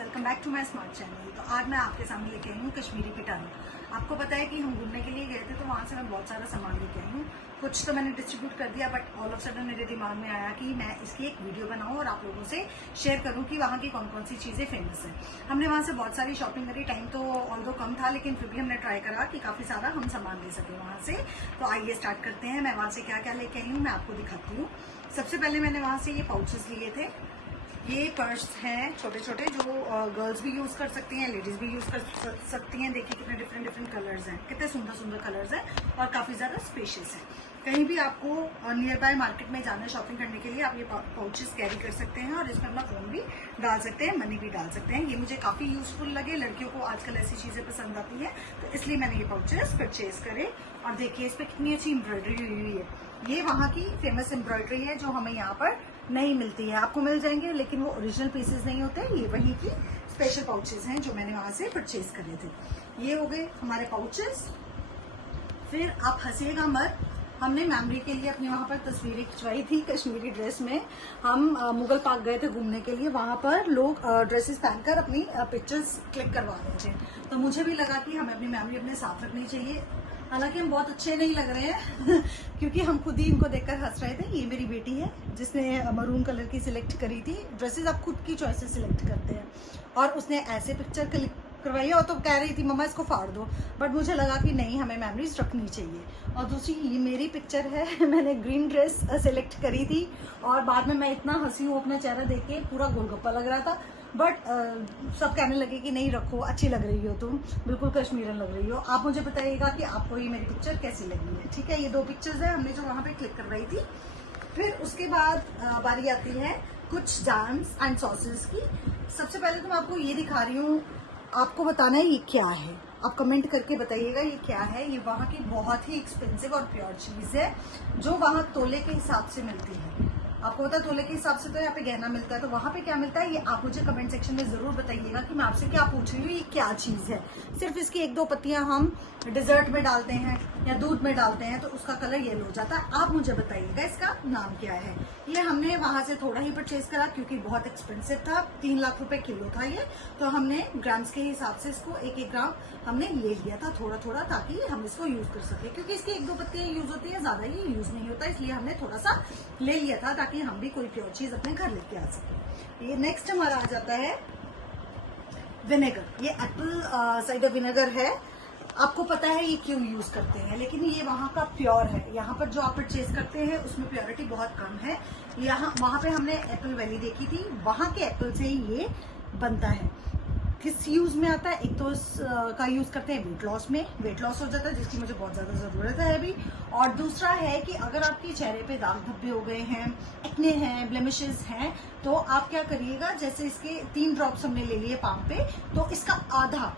Welcome back to my smart channel. तो आज मैं आपके सामने लेके आई हूँ कश्मीरी पिटानी। आपको पता है कि हम घूमने के लिए गए थे तो वहाँ से मैं बहुत सारा सामान लेके आई हूँ। कुछ तो मैंने डिस्ट्रीब्यूट कर दिया, बट ऑल ऑफ सडन मेरे दिमाग में आया कि मैं इसकी एक वीडियो बनाऊँ और आप लोगों से शेयर करूँ कि वहाँ की कौन कौन सी चीज़ें फेमस हैं। हमने वहाँ से बहुत सारी शॉपिंग करी। टाइम तो ऑल्दो कम था, लेकिन फिर भी हमने ट्राई करा कि काफ़ी सारा हम सामान ले सकें वहाँ से। तो आइए स्टार्ट करते हैं। मैं वहाँ से क्या क्या लेके आई हूँ मैं आपको दिखाती हूँ। सबसे पहले मैंने वहाँ से ये पाउचेस लिए थे। ये पर्स हैं छोटे छोटे जो गर्ल्स भी यूज कर सकती हैं, लेडीज भी यूज कर सकती हैं। देखिए कितने डिफरेंट डिफरेंट कलर्स हैं, कितने सुंदर सुंदर कलर्स हैं और काफी ज्यादा स्पेशियस है। कहीं भी आपको नियर बाय मार्केट में जाना है शॉपिंग करने के लिए, आप ये पाउचेस कैरी कर सकते हैं और इसमें अपना फोन भी डाल सकते हैं, मनी भी डाल सकते हैं। ये मुझे काफी यूजफुल लगे। लड़कियों को आजकल ऐसी चीजें पसंद आती है, तो इसलिए मैंने ये पाउचेस परचेज करे। और देखिए इस पर कितनी अच्छी एम्ब्रॉयडरी हुई हुई है। ये वहाँ की फेमस एम्ब्रॉयडरी है जो हमें यहाँ पर नहीं मिलती है। आपको मिल जाएंगे लेकिन वो ओरिजिनल पीसेस नहीं होते। ये वहीं की स्पेशल पाउचेस हैं जो मैंने वहां से परचेज करे थे। ये हो गए हमारे पाउचेस। फिर आप हंसिएगा मत, हमने मेमोरी के लिए अपने वहां पर तस्वीरें खिंचवाई थी कश्मीरी ड्रेस में। हम मुगल पार्क गए थे घूमने के लिए, वहां पर लोग ड्रेसेस पहनकर अपनी पिक्चर्स क्लिक करवा रहे थे। तो मुझे भी लगा कि हमें अपनी मेमोरी अपने साथ रखनी चाहिए। हालांकि हम बहुत अच्छे नहीं लग रहे हैं क्योंकि हम खुद ही इनको देखकर हंस रहे थे। ये मेरी बेटी है जिसने मरून कलर की सिलेक्ट करी थी। ड्रेसेस आप खुद की चॉइस से सिलेक्ट करते हैं, और उसने ऐसे पिक्चर क्लिक करवाई है। और तो कह रही थी मम्मा इसको फाड़ दो, बट मुझे लगा कि नहीं, हमें मेमोरीज रखनी चाहिए। और दूसरी ये मेरी पिक्चर है मैंने ग्रीन ड्रेस सिलेक्ट करी थी और बाद में मैं इतना हंसी हूँ अपना चेहरा देख के, पूरा गोलगप्पा लग रहा था। बट सब कहने लगे कि नहीं रखो, अच्छी लग रही हो तुम, बिल्कुल कश्मीरन लग रही हो। आप मुझे बताइएगा कि आपको ये मेरी पिक्चर कैसी लगी है। ठीक है, ये दो पिक्चर्स है हमने जो वहां पे क्लिक करवाई थी। फिर उसके बाद बारी आती है कुछ जैम्स एंड सॉसेस की। सबसे पहले तो मैं आपको ये दिखा रही हूँ, आपको बताना है ये क्या है। आप कमेंट करके बताइएगा ये क्या है। ये वहाँ की बहुत ही एक्सपेंसिव और प्योर चीज है जो वहाँ तोले के हिसाब से मिलती है। आपको पता है तोले के हिसाब से तो यहाँ पे गहना मिलता है, तो वहाँ पे क्या मिलता है ये आप मुझे कमेंट सेक्शन में जरूर बताइएगा कि मैं आपसे क्या पूछ रही हूँ, ये क्या चीज है। सिर्फ इसकी एक दो पत्तियां हम डिजर्ट में डालते हैं या दूध में डालते हैं तो उसका कलर येलो हो जाता है। आप मुझे बताइएगा इसका नाम क्या है। ये हमने वहां से थोड़ा ही परचेज करा क्योंकि बहुत एक्सपेंसिव था, 3 लाख रुपए किलो था ये। तो हमने ग्राम्स के हिसाब से इसको एक एक ग्राम हमने ले लिया था थोड़ा थोड़ा, ताकि हम इसको यूज कर सके। क्योंकि इसकी एक दो पत्तियां यूज होती है, ज्यादा ये यूज नहीं होता, इसलिए हमने थोड़ा सा ले लिया था ताकि हम भी कोई प्योर चीज अपने घर लेके आ सके। ये नेक्स्ट हमारा आ जाता है विनेगर। ये एप्पल साइडर विनेगर है। आपको पता है ये क्यों यूज करते हैं, लेकिन ये वहाँ का प्योर है। यहाँ पर जो आप परचेज करते हैं उसमें प्योरिटी बहुत कम है। यहाँ वहाँ पे हमने एप्पल वैली देखी थी, वहाँ के एप्पल से ही ये बनता है। किस यूज में आता है, एक तो इसका यूज करते हैं वेट लॉस में, वेट लॉस हो जाता है जिसकी मुझे बहुत ज्यादा जरूरत है अभी। और दूसरा है कि अगर आपके चेहरे पे दाग धब्बे हो गए हैं, एक्ने हैं, ब्लेमिशेस हैं, तो आप क्या करिएगा, जैसे इसके 3 ड्रॉप्स हमने ले लिए पाम पे, तो इसका आधा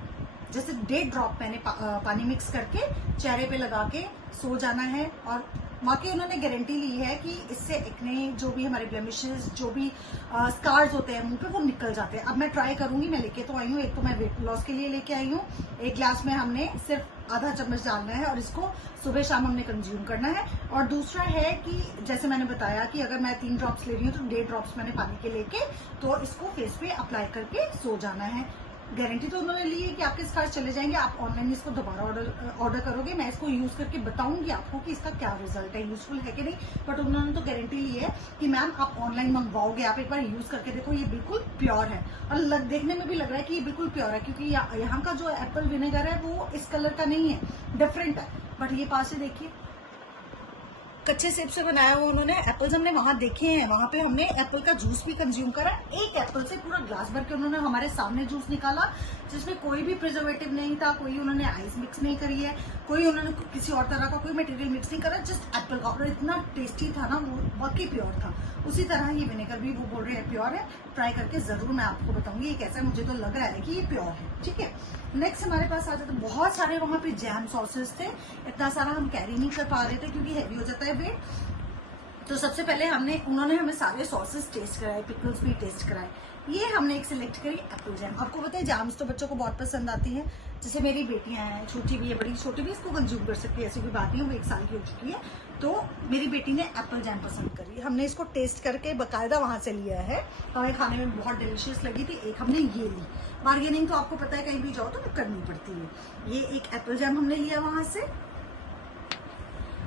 जैसे 1.5 ड्रॉप मैंने पानी मिक्स करके चेहरे पे लगा के सो जाना है। और वाकई उन्होंने गारंटी ली है कि इससे एक्ने, जो भी हमारे ब्लेमिशेस, जो भी स्कार्स होते हैं मुंह पे, वो निकल जाते हैं। अब मैं ट्राई करूंगी, मैं लेके तो आई हूँ, एक तो मैं वेट लॉस के लिए लेके आई हूँ। एक ग्लास में हमने सिर्फ आधा चम्मच डालना है और इसको सुबह शाम हमने कंज्यूम करना है। और दूसरा है कि जैसे मैंने बताया कि अगर मैं 3 ड्रॉप्स ले रही हूँ तो 1.5 ड्रॉप्स मैंने पानी के लेके तो इसको फेस पे अप्लाई करके सो जाना है। गारंटी तो उन्होंने ली है कि आपके स्कार्स चले जाएंगे। आप ऑनलाइन इसको दोबारा ऑर्डर करोगे, मैं इसको यूज करके बताऊंगी आपको कि इसका क्या रिजल्ट है, यूजफुल है कि नहीं। बट उन्होंने तो गारंटी ली है कि मैम आप ऑनलाइन मंगवाओगे, आप एक बार यूज करके देखो, ये बिल्कुल प्योर है। और देखने में भी लग रहा है कि ये बिल्कुल प्योर है, क्योंकि यहाँ का जो एप्पल विनेगर है वो इस कलर का नहीं है, डिफरेंट है। बट ये पास से देखिए, कच्चे सेब से बनाया हुआ उन्होंने। एप्पल्स हमने वहां देखे हैं, वहां पे हमने एप्पल का जूस भी कंज्यूम करा। एक एप्पल से पूरा ग्लास भर के उन्होंने हमारे सामने जूस निकाला, जिसमें कोई भी प्रिजर्वेटिव नहीं था, कोई उन्होंने आइस मिक्स नहीं करी है, कोई उन्होंने किसी और तरह का कोई मटेरियल मिक्स नहीं करा, जस्ट एप्पल का। और इतना टेस्टी था ना, वो वाकई प्योर था। उसी तरह ये विनेगर भी वो बोल रहे हैं प्योर है। ट्राई करके जरूर मैं आपको बताऊंगी ये कैसा है। मुझे तो लग रहा है कि ये प्योर है। ठीक है, नेक्स्ट हमारे पास आ जाते बहुत सारे वहां पे जैम सॉसेस थे। इतना सारा हम कैरी नहीं कर पा रहे थे क्योंकि हैवी हो जाता है वेट। तो सबसे पहले उन्होंने हमें सारे सॉसेस टेस्ट कराए, पिकल्स भी टेस्ट कराए। ये हमने एक सिलेक्ट करी एप्पल जैम। आपको पता है जाम्स तो बच्चों को बहुत पसंद आती है। जैसे मेरी बेटियां हैं, छोटी भी है, बड़ी छोटी भी इसको कंज्यूम कर सकती है, ऐसी कोई बात नहीं है, वो 1 साल की हो चुकी है। तो मेरी बेटी ने एप्पल जैम पसंद करी, हमने इसको टेस्ट करके बाकायदा वहां से लिया है। हमें खाने में बहुत डिलीशियस लगी थी। एक हमने ये ली। बार्गेनिंग तो आपको पता है कहीं भी जाओ तो करनी पड़ती है। ये एक एप्पल जैम हमने लिया वहां से।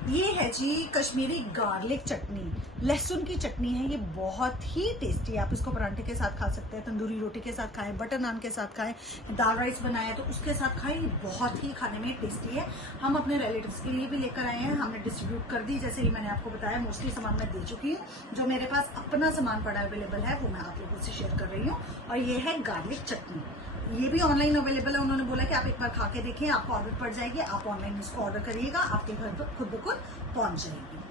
ये है जी कश्मीरी गार्लिक चटनी, लहसुन की चटनी है। ये बहुत ही टेस्टी है। आप इसको परांठे के साथ खा सकते हैं, तंदूरी रोटी के साथ खाएं, बटर नान के साथ खाएं, दाल राइस बनाया तो उसके साथ खाएं। ये बहुत ही खाने में टेस्टी है। हम अपने रिलेटिव्स के लिए भी लेकर आए हैं, हमने डिस्ट्रीब्यूट कर दी। जैसे ही मैंने आपको बताया मोस्टली सामान मैं दे चुकी हूँ। जो मेरे पास अपना सामान पड़ा अवेलेबल है वो मैं आप लोगों से शेयर कर रही हूँ। और ये है गार्लिक चटनी, ये भी ऑनलाइन अवेलेबल है। उन्होंने बोला कि आप एक बार खा के देखें, आपको आदत पड़ जाएगी, आप ऑनलाइन इसको ऑर्डर करिएगा, आपके घर पर खुद ब खुद पहुंच जाएगी।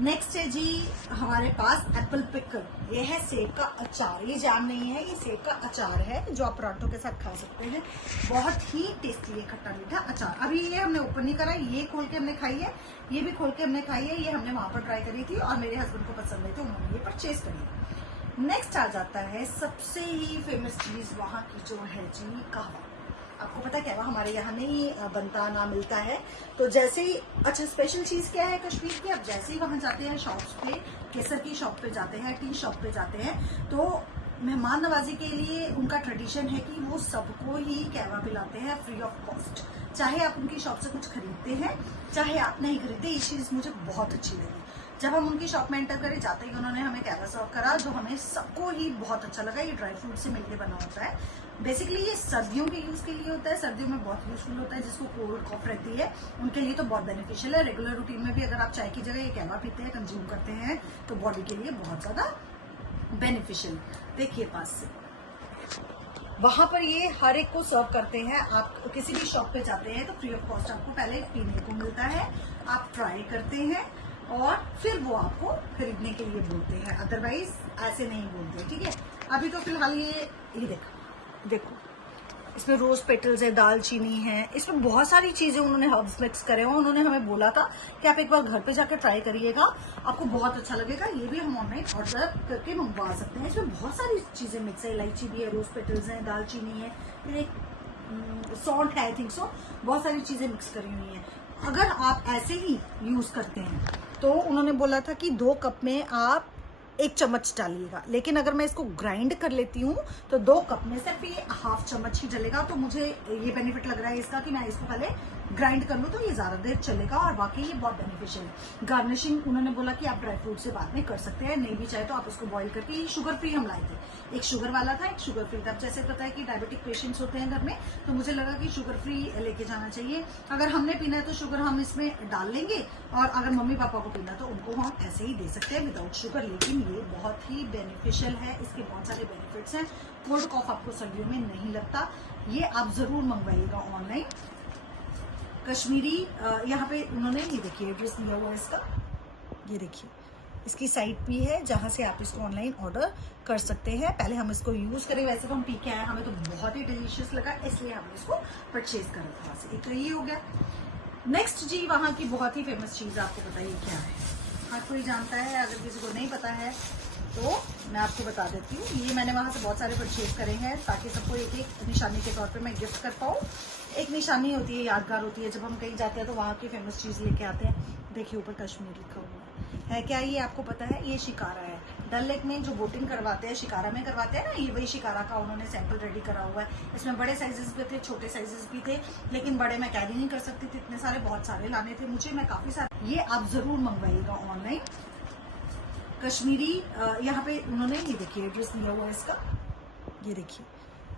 नेक्स्ट है जी हमारे पास एप्पल पिकल। ये है सेब का अचार, ये जैम नहीं है, ये सेब का अचार है जो आप पराठों के साथ खा सकते हैं। बहुत ही टेस्टी है खट्टा मीठा अचार। अभी ये हमने ओपन नहीं करा, ये खोल के हमने खाई है, ये भी खोल के हमने खाई है। ये हमने वहां पर ट्राई करी थी और मेरे हस्बैंड को पसंद आई थी, उन्होंने ये परचेज करी। नेक्स्ट आ जाता है सबसे ही फेमस चीज वहां की जो है जी कहवा। आपको पता है कहवा हमारे यहाँ नहीं बनता, ना मिलता है। तो जैसे ही अच्छा स्पेशल चीज क्या है कश्मीर की, अब जैसे ही वहां जाते हैं शॉप्स पे, केसर की शॉप पे जाते हैं, टी शॉप पे जाते हैं, तो मेहमान नवाजी के लिए उनका ट्रेडिशन है कि वो सबको ही कहवा पिलाते हैं फ्री ऑफ कॉस्ट। चाहे आप उनकी शॉप से कुछ खरीदते हैं, चाहे आप नहीं खरीदते। ये चीज मुझे बहुत अच्छी लगी। जब हम उनकी शॉप में एंटर करे, जाते ही उन्होंने हमें कहवा सर्व करा, जो हमें सबको ही बहुत अच्छा लगा। ये ड्राई फ्रूट से मिलकर बना होता है। बेसिकली ये सर्दियों के यूज के लिए होता है, सर्दियों में बहुत यूजफुल होता है। जिसको कोल्ड कॉफ रहती है उनके लिए तो बहुत बेनिफिशियल है। रेगुलर रूटीन में भी अगर आप चाय की जगह ये कहवा पीते हैं, कंज्यूम करते हैं, तो बॉडी के लिए बहुत ज्यादा बेनिफिशियल। देखिए पास से वहां पर ये हर एक को सर्व करते हैं। आप किसी भी शॉप पे जाते हैं तो फ्री ऑफ कॉस्ट आपको पहले पीने को मिलता है, आप ट्राई करते हैं और फिर वो आपको खरीदने के लिए बोलते हैं, अदरवाइज ऐसे नहीं बोलते। ठीक है, अभी तो फिलहाल ये देखो इसमें रोज पेटल्स है, दालचीनी है, इसमें बहुत सारी चीजें उन्होंने हर्ब्स मिक्स करे हुए। उन्होंने हमें बोला था कि आप एक बार घर पे जाकर ट्राई करिएगा, आपको बहुत अच्छा लगेगा। ये भी हम ऑनलाइन ऑर्डर करके मंगवा सकते हैं। इसमें बहुत सारी चीजें मिक्स है, इलायची भी है, रोज पेटल्स है, दालचीनी है, फिर सॉल्ट है, आई थिंक सो, बहुत सारी चीजें मिक्स करी हुई है। अगर आप ऐसे ही यूज करते हैं तो उन्होंने बोला था कि 2 कप में आप 1 चम्मच डालिएगा, लेकिन अगर मैं इसको ग्राइंड कर लेती हूँ तो 2 कप में सिर्फ ये ½ चम्मच ही डलेगा। तो मुझे ये बेनिफिट लग रहा है इसका कि मैं इसको पहले ग्राइंड कर लूँ तो ये ज्यादा देर चलेगा और वाकई ये बहुत बेनिफिशियल है। गार्निशिंग उन्होंने बोला कि आप ड्राई फ्रूट से बाद में कर सकते हैं, नहीं भी चाहे तो आप उसको बॉईल करके। ये शुगर फ्री हम लाए थे, एक शुगर वाला था, एक शुगर फ्री था। जैसे पता है कि डायबिटिक पेशेंट्स होते हैं घर में, तो मुझे लगा कि शुगर फ्री लेके जाना चाहिए। अगर हमने पीना है तो शुगर हम इसमें डाल लेंगे, और अगर मम्मी पापा को पीना तो उनको हम ऐसे ही दे सकते हैं विदाउट शुगर। लेकिन ये बहुत ही बेनिफिशियल है, इसके बहुत सारे बेनिफिट्स हैं। कोल्ड कॉफ आपको सर्दियों में नहीं लगता। ये आप जरूर मंगवाइएगा ऑनलाइन। कश्मीरी यहाँ पे उन्होंने ये देखिए एड्रेस दिया हुआ है इसका, ये देखिए इसकी साइट भी है जहां से आप इसको ऑनलाइन ऑर्डर कर सकते हैं। पहले हम इसको यूज करें, वैसे तो हम पी के आए, हमें तो बहुत ही डिलीशियस लगा, इसलिए हमने इसको परचेज करा था। एक तो ये हो गया। नेक्स्ट जी वहां की बहुत ही फेमस चीज आपको बताइए क्या है, हर कोई जानता है, अगर किसी को नहीं पता है तो मैं आपको बता देती हूँ। ये मैंने वहां से बहुत सारे परचेज करे हैं ताकि सबको एक एक निशानी के तौर पे मैं गिफ्ट कर पाऊँ। एक निशानी होती है, यादगार होती है, जब हम कहीं जाते हैं तो वहाँ की फेमस चीज लेके आते हैं। देखिए ऊपर कश्मीर लिखा हुआ है क्या, ये आपको पता है? ये शिकारा है। डल लेक में जो बोटिंग करवाते हैं, शिकारा में करवाते हैं ना, ये वही शिकारा का उन्होंने सैंपल रेडी करा हुआ है। इसमें बड़े साइजेस भी थे, छोटे साइजेस भी थे, लेकिन बड़े मैं कैरी नहीं कर सकती थी, इतने सारे, बहुत सारे लाने थे मुझे, मैं काफी सारे। ये आप जरूर मंगवाइएगा ऑनलाइन। कश्मीरी यहाँ पे उन्होंने ये देखिए एड्रेस दिया हुआ है इसका, ये देखिए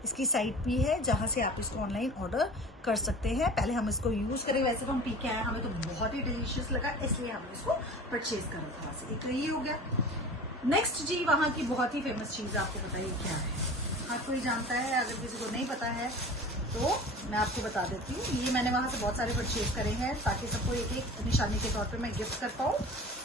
इसकी साइट भी है जहां से आप इसको ऑनलाइन ऑर्डर कर सकते हैं। पहले हम इसको यूज करें, वैसे तो हम पी के आए, हमें तो बहुत ही डिलीशियस लगा, इसलिए हमने इसको परचेज करा था। एक तो ये हो गया। नेक्स्ट जी वहां की बहुत ही फेमस चीज आपको बताइए क्या है, हर कोई जानता है, अगर किसी को नहीं पता है तो मैं आपको बता देती हूँ। ये मैंने वहां से बहुत सारे परचेज करे हैं ताकि सबको एक एक निशानी के तौर पे मैं गिफ्ट कर पाऊँ।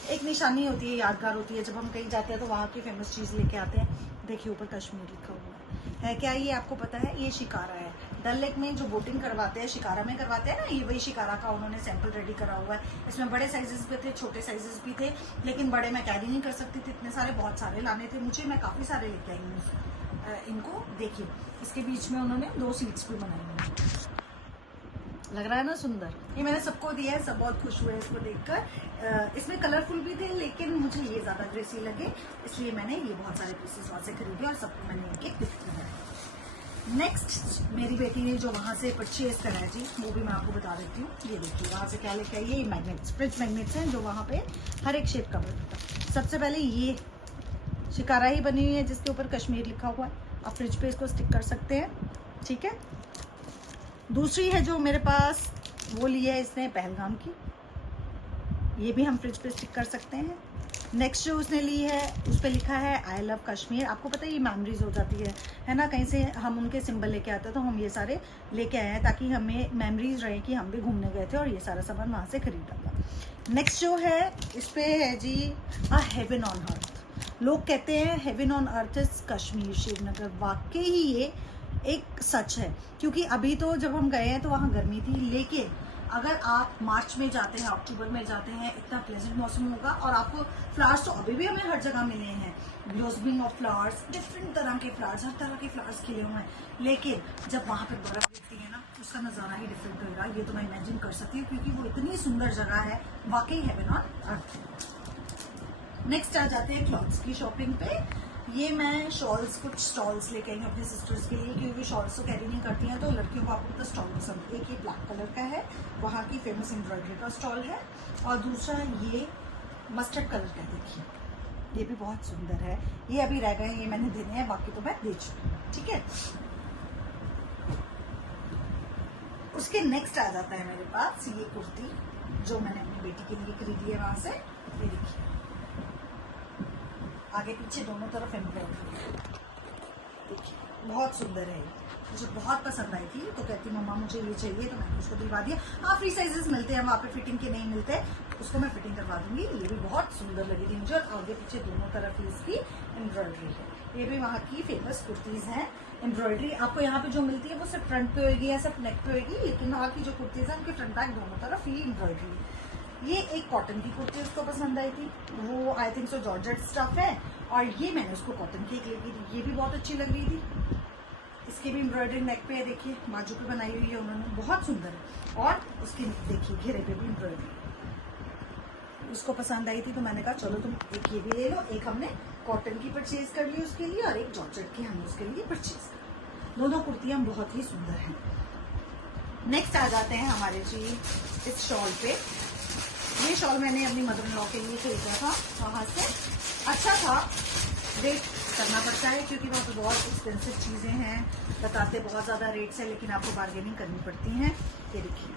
एक निशानी होती है, यादगार होती है, जब हम कहीं जाते हैं तो वहाँ की फेमस चीज लेके आते हैं। देखिए ऊपर कश्मीर लिखा हुआ है है क्या ये आपको पता है? ये शिकारा है। डल लेक में जो बोटिंग करवाते हैं, शिकारा में करवाते हैं ना, ये वही शिकारा का उन्होंने सैंपल रेडी करा हुआ है। इसमें बड़े साइजेस भी थे, छोटे साइजेस भी थे, लेकिन बड़े मैं कैरी नहीं कर सकती थी, इतने सारे बहुत सारे लाने थे मुझे, मैं काफ़ी सारे लेके आई हूँ इनको। देखिए इसके बीच में उन्होंने 2 सीट्स भी बनाई हुई हैं, लग रहा है ना सुंदर। ये मैंने सबको दिया है, सब बहुत खुश हुए इसको देखकर। इसमें कलरफुल भी थे, लेकिन मुझे ये ज़्यादा ड्रेसी लगे, इसलिए मैंने ये बहुत सारे पीसेस वहाँ से खरीदे और सबको मैंने एक एक गिफ्ट किया है। नेक्स्ट मेरी बेटी ने जो वहाँ से परचेज करा है जी, वो भी मैं आपको बता देती हूँ। ये देखिए वहाँ से क्या लेके आई है, ये मैग्नेट्स, फ्रिज मैग्नेट्स हैं जो वहाँ पे हर एक शेप का बनता है। सबसे पहले ये शिकारा ही बनी हुई है जिसके ऊपर कश्मीर लिखा हुआ है, आप फ्रिज पे इसको स्टिक कर सकते हैं, ठीक है। दूसरी है जो मेरे पास, वो ली है इसने पहलगाम की, ये भी हम फ्रिज पे स्टिक कर सकते हैं। नेक्स्ट जो उसने ली है उस पर लिखा है आई लव कश्मीर। आपको पता है ये मेमोरीज हो जाती है ना, कहीं से हम उनके सिंबल लेके आते हैं तो हम ये सारे लेके आए हैं ताकि हमें मेमोरीज रहे कि हम भी घूमने गए थे और ये सारा सामान वहाँ से खरीदा था। नेक्स्ट जो है इस पे है जी हेवन ऑन अर्थ। लोग कहते हैं heaven on earth is Kashmir, Srinagar. वाकई ही ये एक सच है, क्योंकि अभी तो जब हम गए हैं तो वहाँ गर्मी थी, लेकिन अगर आप मार्च में जाते हैं, अक्टूबर में जाते हैं, इतना प्लेजेंट मौसम होगा और आपको फ्लावर्स तो अभी भी हमें हर जगह मिले हैं, ब्लॉसमिंग ऑफ फ्लावर्स, डिफरेंट तरह के फ्लावर्स, हर तरह के फ्लावर्स खिले हुए हैं। लेकिन जब वहाँ पर बर्फ गिरती है ना, उसका नज़ारा ही डिफरेंट होगा, ये तो मैं इमेजिन कर सकती हूँ, क्योंकि वो इतनी सुंदर जगह है, वाकई हेवन ऑन अर्थ। नेक्स्ट आ जाते हैं क्लॉथ्स की शॉपिंग पे। ये मैं शॉल्स, कुछ स्टॉल्स लेके आई हूँ अपने सिस्टर्स के लिए, क्योंकि शॉल्स तो कैरी नहीं करती हैं, तो लड़कियों को आपको पता स्टॉल पसंद। एक ये ब्लैक कलर का है, वहाँ की फेमस एम्ब्रॉयडरी का स्टॉल है, और दूसरा ये मस्टर्ड कलर का, देखिए ये भी बहुत सुंदर है। ये अभी रह गए हैं, ये मैंने देने हैं, बाकी तो मैं दे चुकी हूँ, ठीक है। उसके नेक्स्ट आ जाता है मेरे पास ये कुर्ती, जो मैंने अपनी बेटी के लिए खरीदी है वहाँ से। ये देखिए आगे पीछे दोनों तरफ एम्ब्रॉयडरी, देखिए बहुत सुंदर है, मुझे बहुत पसंद आई थी। तो कहती मम्मा मुझे ये चाहिए, तो मैंने उसको दिलवा दिया। हाँ फ्री साइजेस मिलते हैं वहाँ पे, फिटिंग के नहीं मिलते, उसको मैं फिटिंग करवा दूंगी। ये भी बहुत सुंदर लगी थी मुझे, और आगे पीछे दोनों तरफ ही इसकी एम्ब्रॉयडरी है। ये भी वहाँ की फेमस कुर्तीज हैं। एम्ब्रॉयडरी आपको यहाँ पे जो मिलती है वो सिर्फ फ्रंट पे होगी या सिर्फ नेक पे होगी, लेकिन वहाँ की जो कुर्तीज है उनके फ्रंट बैक दोनों तरफ ही एम्ब्रॉयडरी है। ये एक कॉटन की कुर्ती उसको पसंद आई थी, वो I think so georgette stuff है, और ये मैंने उसको कॉटन की एक लेगी थी, ये भी बहुत अच्छी लग रही थी। इसकी भी एम्ब्रॉयडरी नेक पे है, देखिए बाजू पे बनाई हुई है उन्होंने, बहुत सुंदर है। और उसकी देखिए घेरे पे भी एम्ब्रॉयडरी उसको पसंद आई थी, तो मैंने कहा चलो तुम एक ये भी ले लो। एक हमने कॉटन की परचेज कर ली उसके लिए, और एक जॉर्जेट की हमने उसके लिए परचेज कर। दोनों कुर्तियाँ बहुत ही सुंदर हैं। नेक्स्ट आ जाते हैं हमारे जी इस शॉल पे। ये शॉल मैंने अपनी मदर इन लॉ के लिए खरीदा था वहाँ से, अच्छा था। रेट करना पड़ता है क्योंकि वहाँ पे बहुत एक्सपेंसिव चीज़ें हैं, बताते बहुत ज़्यादा रेट्स है, लेकिन आपको बार्गेनिंग करनी पड़ती हैं। ये देखिए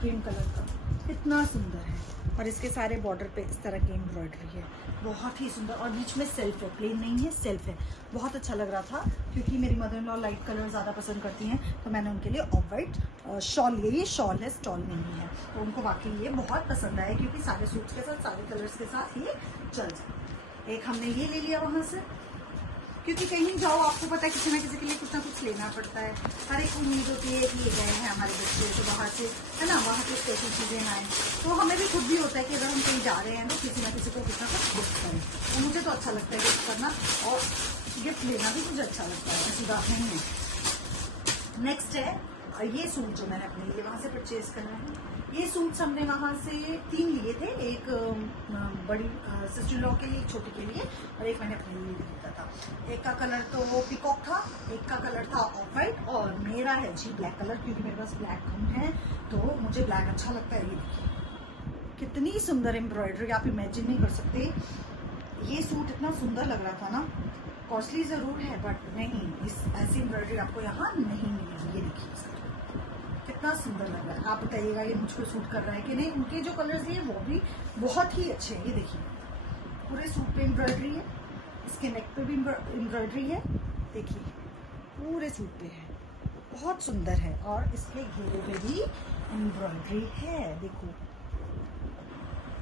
क्रीम कलर का कितना सुंदर है, और इसके सारे बॉर्डर पे इस तरह की एम्ब्रॉयडरी है, बहुत ही सुंदर। और बीच में सेल्फ है, प्लेन नहीं है, सेल्फ है, बहुत अच्छा लग रहा था। क्योंकि मेरी mother in law light colour ज़्यादा पसंद करती हैं, तो मैंने उनके लिए ऑफ वाइट शॉल लिया। ये शॉल है, स्टॉल नहीं है, तो उनको वाकई ये बहुत पसंद आया, क्योंकि सारे सूट्स के साथ, सारे कलर्स के साथ ये चल जाए। एक हमने ये ले लिया वहाँ से, क्योंकि कहीं जाओ आपको पता है किसी ना किसी के लिए कुछ ना कुछ लेना पड़ता है। हर एक उम्मीद होती है कि ये गए हैं हमारे बच्चे तो बाहर से, है ना, वहाँ से स्पेशल चीज़ें आए, तो हमें भी खुद भी होता है कि अगर हम कहीं जा रहे हैं तो किसी ना किसी को कुछ ना कुछ गिफ्ट करें। तो मुझे तो अच्छा लगता है गिफ्ट करना, और गिफ्ट लेना भी मुझे अच्छा लगता है, ऐसी बात नहीं है। नेक्स्ट है ये सूट जो मैंने अपने लिए वहाँ से परचेज करना है। ये सूट्स हमने वहाँ से 3 लिए थे, एक बड़ी सिस्टर इन लॉ के लिए, एक छोटी के लिए, और एक मैंने अपने लिए खरीदा था। एक का कलर तो वो पिकॉक था, एक का कलर था ऑफ वाइट, और मेरा है जी ब्लैक कलर, क्योंकि मेरे पास ब्लैक कम है तो मुझे ब्लैक अच्छा लगता है। ये देखिए कितनी सुंदर एम्ब्रॉयडरी, आप इमेजिन नहीं कर सकते। ये सूट इतना सुंदर लग रहा था ना, कॉस्टली ज़रूर है बट नहीं, इस ऐसी एम्ब्रॉयडरी आपको यहाँ नहीं मिलेगी। ये देखिए कितना सुंदर लग रहा है, आप बताइएगा ये मुझको सूट कर रहा है कि नहीं। उनके जो कलर्स दिए वो भी बहुत ही अच्छे हैं। ये देखिए पूरे सूट पे एम्ब्रॉयडरी है, इसके नेक पे भी एम्ब्रॉयडरी है, देखिए पूरे सूट पे है, बहुत सुंदर है। और इसके घेरे पे भी एम्ब्रॉयडरी है। देखो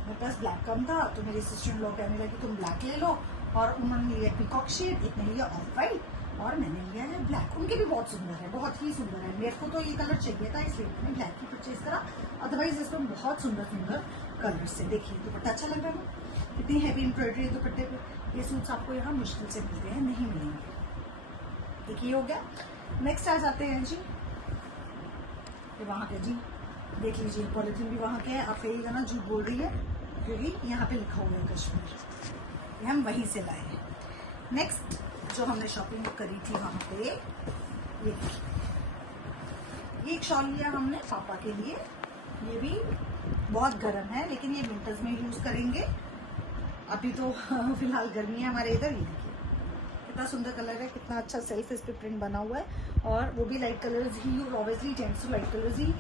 मेरे पास ब्लैक कम था, तो मेरी सिस्टर इन लॉ कहने लगी तुम ब्लैक ले लो, और उन्होंने लिया पिकॉक शेड, एक ने लिया ऑफ वाइट, और मैंने लिया है ब्लैक। उनके भी बहुत सुंदर है, बहुत ही सुंदर है। मेरे को तो ये कलर चाहिए था इसलिए मैंने ब्लैक ही परचेज करा, अदरवाइज इसमें बहुत सुंदर सुंदर कलर से। देखिए दुपट्टा अच्छा लग रहा है ना, कितनी हैवी एम्ब्रॉयडरी है दुपट्टे पे। ये सूट्स आपको यहाँ मुश्किल से मिलते हैं, नहीं मिलेंगे। एक ये हो गया। नेक्स्ट आ जाते हैं जी, ये वहाँ के जी, देख लीजिए पॉलिथीन भी वहाँ के है। आप कहिएगा ना झूठ बोल रही है, क्योंकि यहाँ पे लिखा हुआ है कश्मीर, ये हम वहीं से लाए हैं। नेक्स्ट जो हमने शॉपिंग करी थी वहाँ पे, ये एक शॉल लिया हमने पापा के लिए। ये भी बहुत गर्म है, लेकिन ये विंटर्स में यूज करेंगे। अभी तो फिलहाल गर्मी है हमारे इधर। ये देखिए कितना सुंदर कलर है, कितना अच्छा सेल्फ इस पे प्रिंट बना हुआ है, और वो भी लाइट कलर्स ही। ऑब्वियसली जेंट्स तो लाइट कलर्स ही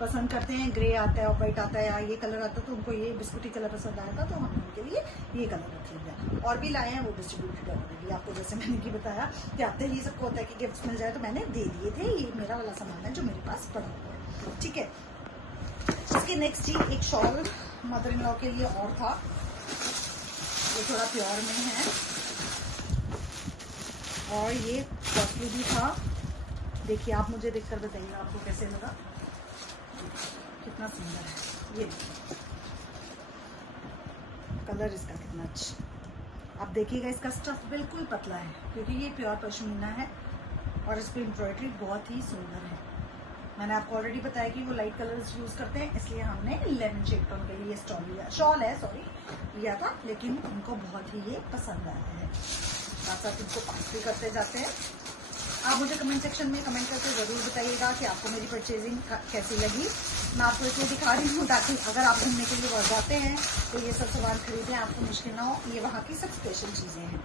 पसंद करते हैं। ग्रे आता है और वाइट आता है, या ये कलर आता है, तो उनको ये बिस्कुटी कलर पसंद आया था, तो हमने उनके लिए ये कलर रख लिया। और भी लाए हैं, वो डिस्ट्रीब्यूटेड ऑलरेडी। आपको जैसे मैंने की बताया कि आते ही सबको होता है कि गिफ्ट मिल जाए, तो मैंने दे दिए थे। ये मेरा वाला सामान है जो मेरे पास पड़ा हुआ है, ठीक है। इसके नेक्स्ट ही एक शॉल मदर इन लॉ के लिए और था, ये थोड़ा प्योर में है, और ये कॉस्टली भी था। देखिए आप मुझे देखकर बताइएगा आपको कैसे लगा, कितना सुंदर है। ये कलर इसका कितना अच्छा। आप देखिएगा इसका स्टफ बिल्कुल पतला है, क्योंकि ये प्योर पश्मीना है, और इस पर एम्ब्रॉयडरी बहुत ही सुंदर है। मैंने आपको ऑलरेडी बताया कि वो लाइट कलर्स यूज करते हैं, इसलिए हमने लेमन शेड टोन के लिए शॉल है सॉरी लिया था, लेकिन उनको बहुत ही ये पसंद आया है। साथ साथ इनको पास भी करते जाते हैं। आप मुझे कमेंट सेक्शन में कमेंट करके ज़रूर बताइएगा कि आपको मेरी परचेजिंग कैसी लगी। मैं आपको इसलिए दिखा रही हूँ ताकि अगर आप घूमने के लिए वहाँ जाते हैं तो ये सब सामान खरीदें, आपको मुश्किल ना हो। ये वहाँ की सब स्पेशल चीज़ें हैं।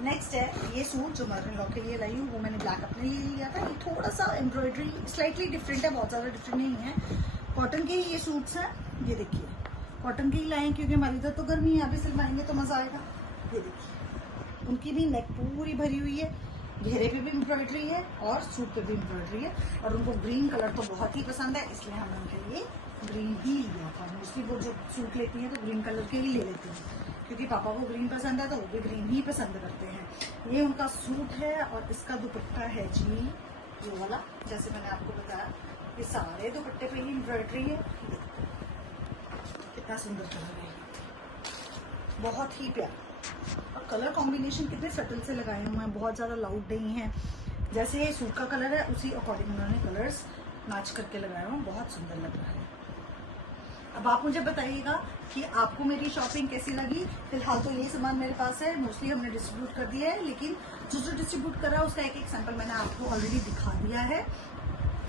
नेक्स्ट है ये सूट जो मदर इन लॉ के लिए लाई हूँ, वो मैंने ब्लैक अपने लिए लिया था। ये थोड़ा सा एम्ब्रॉयडरी स्लाइटली डिफरेंट है, बहुत ज़्यादा डिफरेंट नहीं है। कॉटन के ही ये सूट्स हैं, ये देखिए कॉटन के ही लाए, क्योंकि हमारी इधर तो गर्मी है, अभी सिलवाएंगे तो मज़ा आएगा। ये देखिए उनकी भी नेक पूरी भरी हुई है, घेरे पे भी एम्ब्रॉयडरी है और सूट पे भी एम्ब्रॉयडरी है, और उनको ग्रीन कलर तो बहुत ही पसंद है, इसलिए हमने उनके लिए ग्रीन ही लिया था। मोस्टली वो जो सूट लेती हैं तो ग्रीन कलर के ही ले लेती हैं, क्योंकि पापा को ग्रीन पसंद है तो वो भी ग्रीन ही पसंद करते हैं। ये उनका सूट है, और इसका दुपट्टा है जी ये वाला, जैसे मैंने आपको बताया ये सारे दुपट्टे पे ही एम्ब्रॉयडरी है। कितना सुंदर कलर है, बहुत ही प्यारा, और कलर कॉम्बिनेशन कितने सटल से लगाए हुए हैं, बहुत ज़्यादा लाउड नहीं है। जैसे ये सूट का कलर है उसी अकॉर्डिंग उन्होंने कलर्स मैच करके लगाए हुए हैं, बहुत सुंदर लग रहा है। अब आप मुझे बताइएगा कि आपको मेरी शॉपिंग कैसी लगी। फिलहाल तो ये सामान मेरे पास है, मोस्टली हमने डिस्ट्रीब्यूट कर दिया है, लेकिन जो डिस्ट्रीब्यूट कर रहा है उसका एक एक सैंपल मैंने आपको ऑलरेडी दिखा दिया है।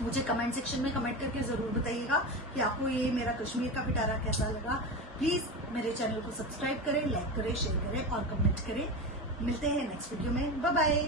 मुझे कमेंट सेक्शन में कमेंट करके ज़रूर बताइएगा कि आपको ये मेरा कश्मीर का पिटारा कैसा लगा। प्लीज़ मेरे चैनल को सब्सक्राइब करें, लाइक करें, शेयर करें और कमेंट करें। मिलते हैं नेक्स्ट वीडियो में, बाय बाय।